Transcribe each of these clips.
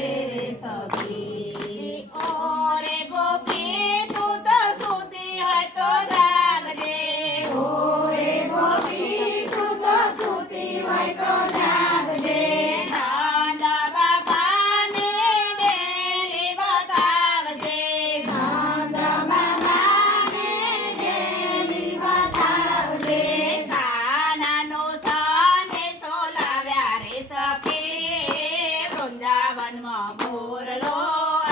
પૂછે રે સખી ઓરે ગોપી તું તો સૂતી હોય તો જાગજે ઓરે ગોપી તું તો સૂતી હોય તો જાગજે નંદ બાબાને ડેલી બતાવજે નંદ બાબાને ડેલી બતાવજે કાનાનો સંદેશો લાવ્યા રે સખી વૃંદાવનમાં મોરલો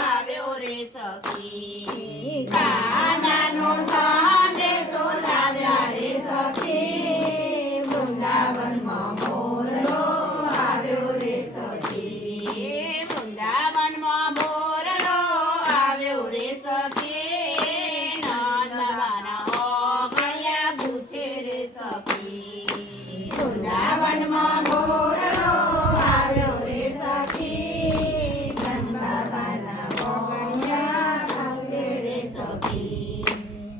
આવ્યો રે સખી કાનાનો સંદેશો લાવ્યા રે સખી વૃંદાવનમાં મોરલો આવ્યો રે સખી વૃંદાવનમાં મોરલો આવ્યો રે સખી નંદ બાબાના ઓગણિયા પૂછે રે સખી વૃંદાવનમાં મોરલો આવ્યો રે સખી નંદ બાબાના ઓગણિયા પૂછે રે સખી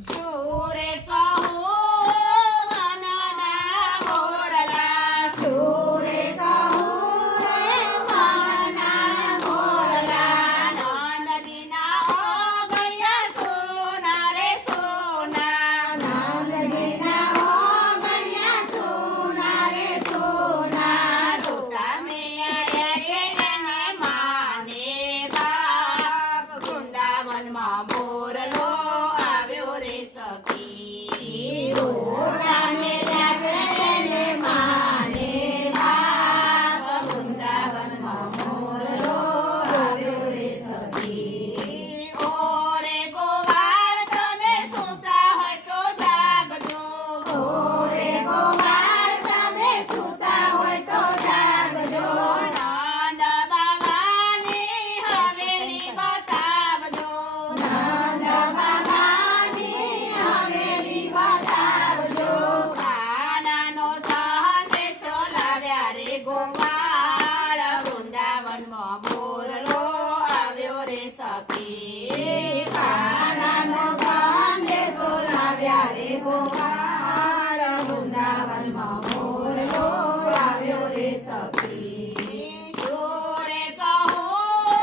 શું રે કહું વનના મોરલા શું રે કહું રે વનના મોરલા નંદજીના ઓગણિયા સોના રે સોના નંદજીના ઓગણિયા સોના રે સોના તો તમે આયા છે એને માને બાપ વૃંદાવનમાં મોરલો આવ્યો રે સખી તો તમે આયા છે એને માને બાપ વૃંદાવનમાં મોરલો આવ્યો રે સખી ઓરે ગોવાળ તમે સૂતા હોય તો જાગજો ઓરે ગોવાળ તમે સૂતા હોય તો જાગજો નંદ બાબાની હવેલી બતાવજો નંદ બાબાની હવેલી બતાવજો કાનાનો સંદેશો લાવ્યા રે ગોવાળ વૃંદાવનમાં મોરલો આવ્યો રે સખી કાનાનો સંદેશો લાવ્યા રે ગોવાળ વૃંદાવનમાં મોરલો આવ્યો રે સખી શું રે કહું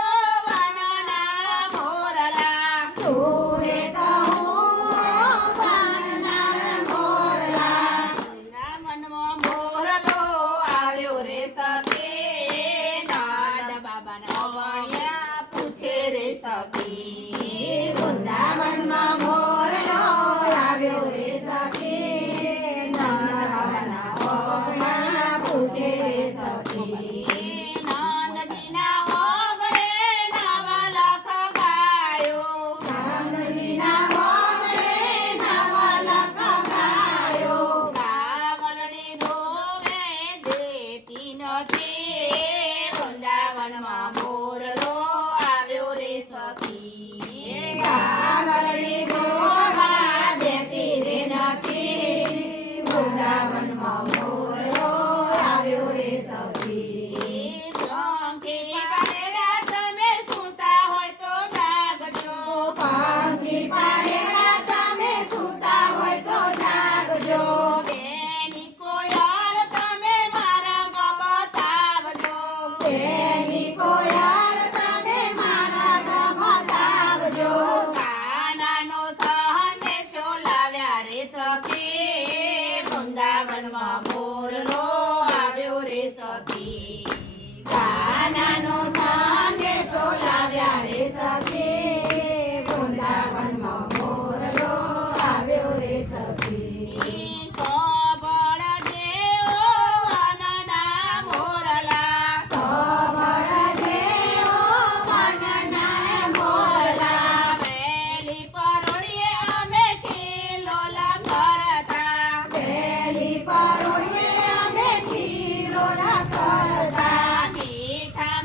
વનના મોરલા શું રે કહું વનના મોરલા વૃંદાવનમાં મોરલો આવ્યો રે સખી નંદ બાબાના ઓગણિયા પૂછે રે સખી વૃંદાવનમાં મોરલો આવ્યો રે સખી નંદ બાબાના ઓગણિયા પૂછે રે સખી નંદજીના ઓગણે નવલખ ગાયો નંદજીના ઓગણે નવલખ ગાયો કાવલની ધોવે દેતી નથી વૃંદાવનમાં મોરલો આવ્યો રે સખી કાવલની ધોવા દેતી રે નથી વૃંદાવનમાં મોરલો આવ્યો રે સખી પંખી પારેલા તમે સૂતા હોય તો જાગજો પંખી પારેલા તમે સૂતા હોય તો જાગજો બેની કોયલ તમે મારા ગમ બતાવજો બેની કોયલ તમે મારા ગમ બતાવજો કાનાનો સંદેશો લાવ્યા રે સખી વૃંદાવનમાં મોરલો આવ્યો રે સખી કાનાનો સંદેશો લાવ્યા રે સખી વૃંદાવનમાં મોરલો આવ્યો રે સખી સોબળજે ઓ વનના મોરલા સોબળજે ઓ વનના મોરલા પેલી પરોળીએ અમે ખીલોલા કરતા પેલી પરોળીએ અમે ખીલોલા કરતા મીઠા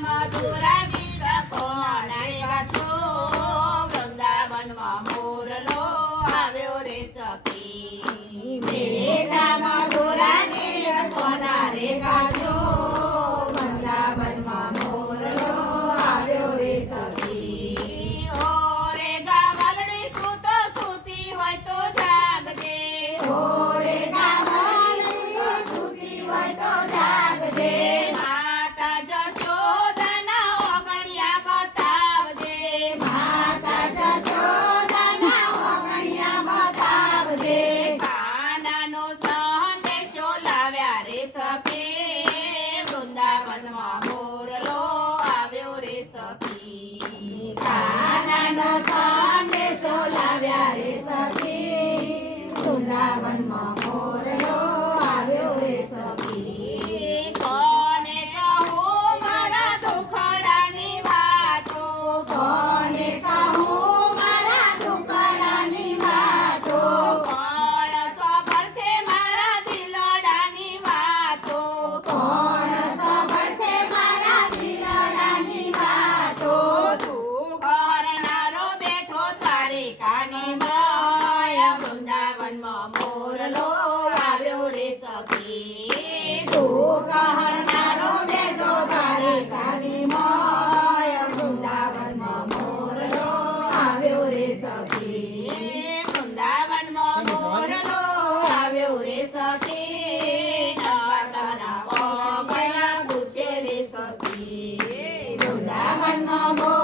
મોરલા